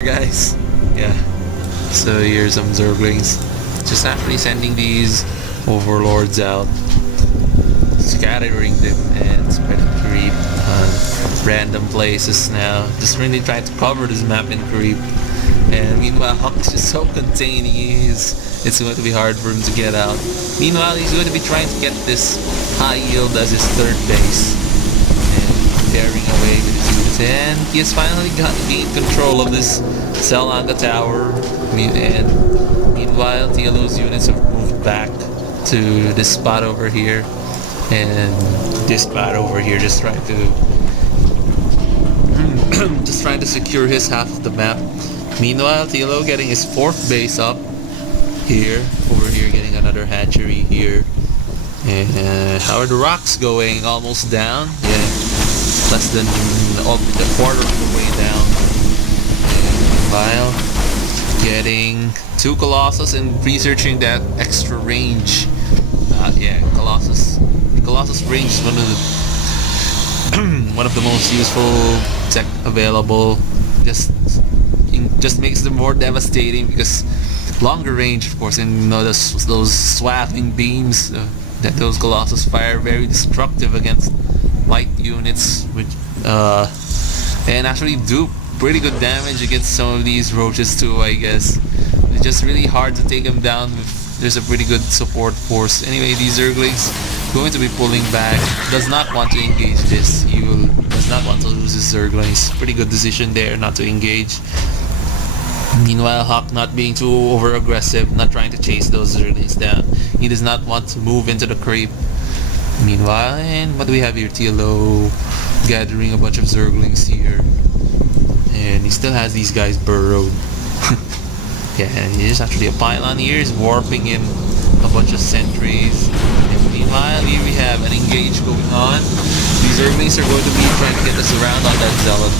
Guys, yeah, so here's some zerglings, just actually sending these overlords out, scattering them and spreading creep on random places now, just really trying to cover this map in creep. And meanwhile HuK is just so contained, it's going to be hard for him to get out. Meanwhile he's going to be trying to get this high yield as his third base, tearing away with his units, and he has finally gained control of this LiquidHuK tower. And meanwhile, TLO's units have moved back to this spot over here, and this spot over here, just trying to secure his half of the map. Meanwhile, TLO getting his fourth base up here, over here, getting another hatchery here. And how are the rocks going? Almost down. Yeah. Less than a quarter of the way down. Meanwhile, getting 2 Colossus and researching that extra range. Yeah, Colossus. The Colossus range is one of the most useful tech available. Just makes them more devastating because longer range, of course, and those swathing beams that those Colossus fire, very destructive against light units, which and actually do pretty good damage against some of these roaches too, I guess. It's just really hard to take them down if there's a pretty good support force. Anyway, these Zerglings going to be pulling back, does not want to engage this. Does not want to lose his Zerglings. Pretty good decision there not to engage. Meanwhile, HuK not being too over aggressive, not trying to chase those Zerglings down. He does not want to move into the creep. Meanwhile, and what do we have here? TLO gathering a bunch of Zerglings here, and he still has these guys burrowed. Yeah, and there's actually a pylon here. He's warping in a bunch of sentries. And meanwhile, here we have an engage going on. These Zerglings are going to be trying to get us around on that Zealot.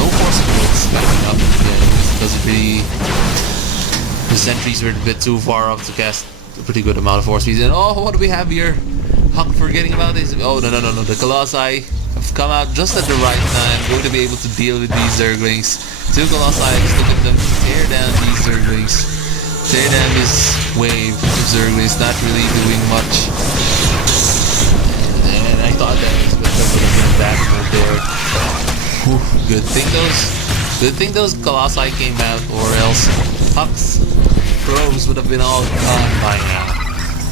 No force fields coming up again because the sentries were a bit too far up to cast a pretty good amount of force fields. And oh, what do we have here? HuK forgetting about this. Oh, no. The Colossi have come out just at the right time. Going to be able to deal with these Zerglings. 2 Colossi, just look at them tear down these Zerglings. Tear down this wave of Zerglings, not really doing much. And I thought that was would have been back over there. Whew, good thing those Colossi came out, or else HuK's probes would have been all gone by now.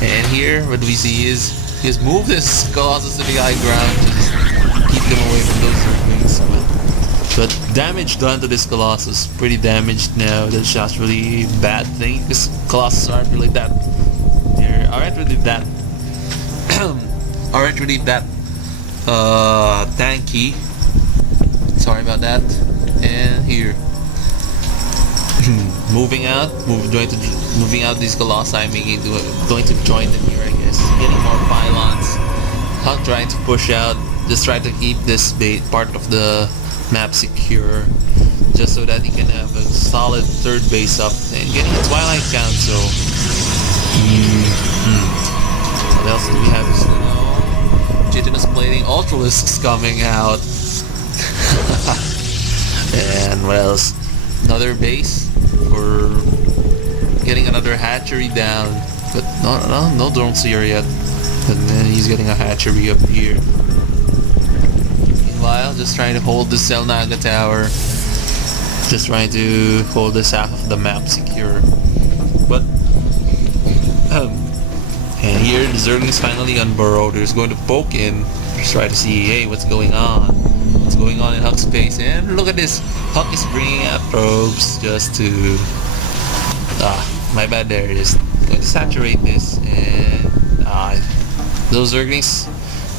And here, what we see is he has moved this Colossus to the high ground to just keep them away from those Zerglings. But damage done to this Colossus, pretty damaged now. That's actually a bad thing because Colossus aren't really that. They aren't really that tanky. Sorry about that. And here, moving out these Colossi, going to join them here, I guess. Getting more pylons. HuK trying to push out, just try to keep this part of the map secure, just so that he can have a solid third base up and getting a Twilight Council. What else do we have? Chitinous plating, Ultralisks coming out. And what else? Another base for getting another hatchery down, but no drones here yet. And then he's getting a hatchery up here. Meanwhile, just trying to hold the LiquidHuK tower, just trying to hold this half of the map secure. But and here the Zerglings finally unburrowed. They're just going to poke in, just try to see, hey, what's going on in HuK's space. And look at this, HuK is bringing out probes just to my bad, there it is. Going to saturate this, and those Zerglings,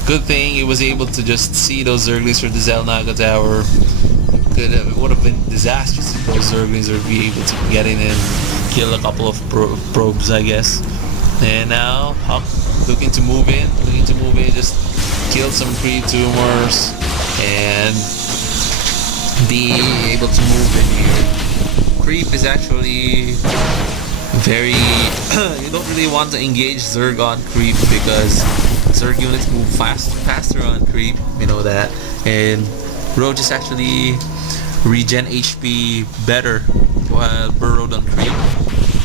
good thing he was able to just see those Zerglings from the LiquidHuK tower. It would have been disastrous if those Zerglings would be able to get in and kill a couple of probes, I guess. And now HuK looking to move in, just kill some creep tumors and be able to move in here. Creep is actually very you don't really want to engage Zerg on creep because Zerg units move faster on creep, you know that, and Roach is actually regen HP better while burrowed on creep.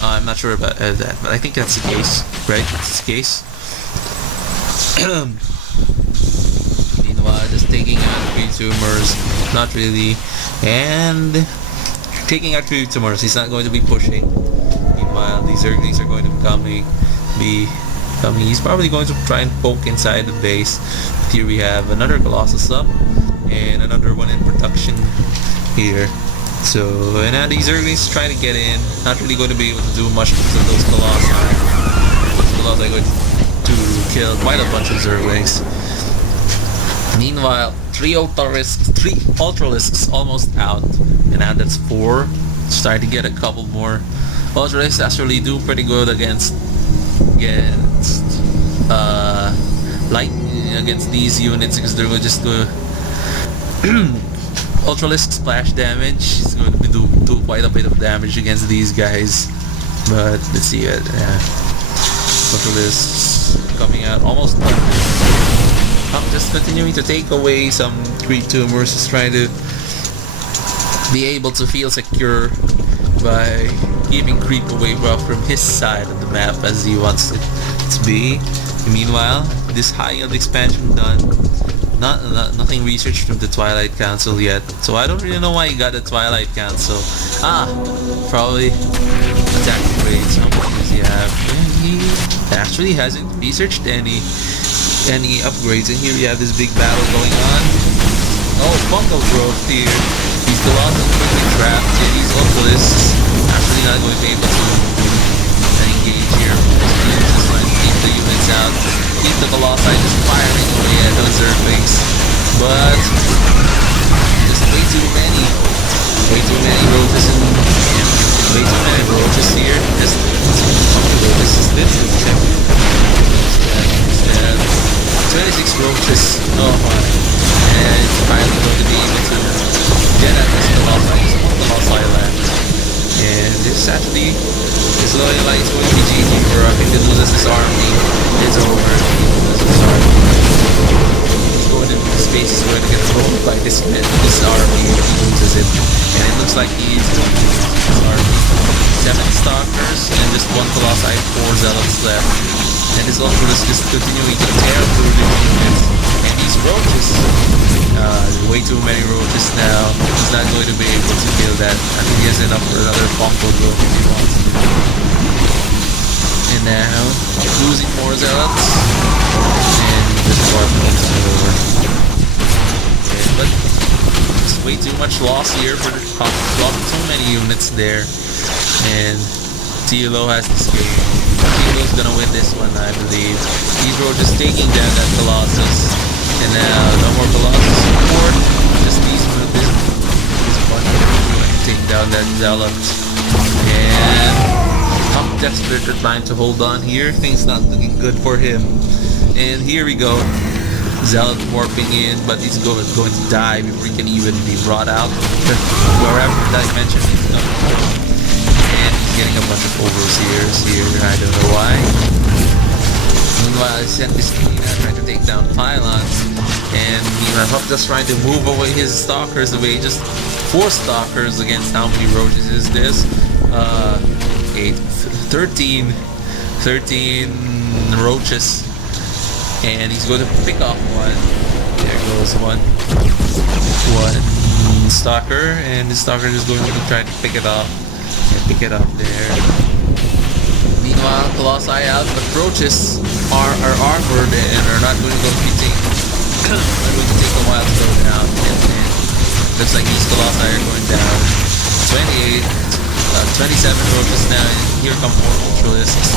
I'm not sure about that, but I think that's the case, right? That's the case. Meanwhile, just taking out creep tumors, not really, and taking out creep tumors. He's not going to be pushing. Meanwhile, these Zerglings are going to be coming. He's probably going to try and poke inside the base. But here we have another Colossus up and another one in production here. So, and now these Zerglings trying to get in. Not really going to be able to do much because of those Colossi. Those Colossi are going to kill quite a bunch of Zerglings. Meanwhile, 3 Ultralisks almost out. And now that's 4. Starting to get a couple more. Ultralisks actually do pretty good against against these units because they're just go Ultralisk splash damage is going to do quite a bit of damage against these guys. But let's see it. Ultralisks coming out almost done. I'm just continuing to take away some creep tumors, just trying to be able to feel secure by keeping creep away from his side of the map as he wants it to be. Meanwhile, this high yield expansion done. Nothing researched from the Twilight Council yet, so I don't really know why he got the Twilight Council. Probably attack upgrades. How much does he have? He actually hasn't researched any upgrades, and here we have this big battle going on. Oh, fungal growth here. These Colossus quickly trapped, and these Ultralisks actually not going to be able to engage here. Just trying to keep the units out, keep the Colossi just firing away at those Zerglings. But just way too many roaches here. This is 26 roaches. Oh my. And it's finally going to be able to get at this Colossi. Just one Colossi left. And this actually is going to be GG for I think it loses this army. It's over. This base is going to get thrown by this army if he loses it. And it looks like he's going to lose this army. 7 Stalkers and just 1 Colossi, 4 Zealots left. And this Ultralisk is just continuing to tear through the units. And these roaches, way too many roaches now. He's not going to be able to kill that. I think he has enough for another combo growth if he wants to. And now, losing more Zealots. And this war is over. Yeah, but it's way too much loss here for the top. Lost so many units there. And TLO has this game. TLO's gonna win this one, I believe. These were just taking down that Colossus. And now, no more Colossus support. Just this one to take down that Zealot. And I'm desperate trying to hold on here. Things not looking good for him. And here we go. Zealot warping in, but he's going to die before he can even be brought out. Wherever that dimension is going. And he's getting a bunch of overseers here. I don't know why. Meanwhile, I sent this trying to take down pylons. And HuK just trying to move away his stalkers away. Just 4 stalkers against how many roaches is this? 13 roaches. And he's going to pick off one. There goes one stalker, and the stalker is going to try to pick it off and pick it up there. Meanwhile, Colossi out, but roaches are armored and are not going to be take a while to go down. And looks like these Colossi are going down. 27 roaches now, and here come more Ultralisks.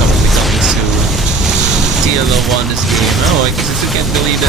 Probably coming soon. TLO won this game. Oh, I guess you can't believe it.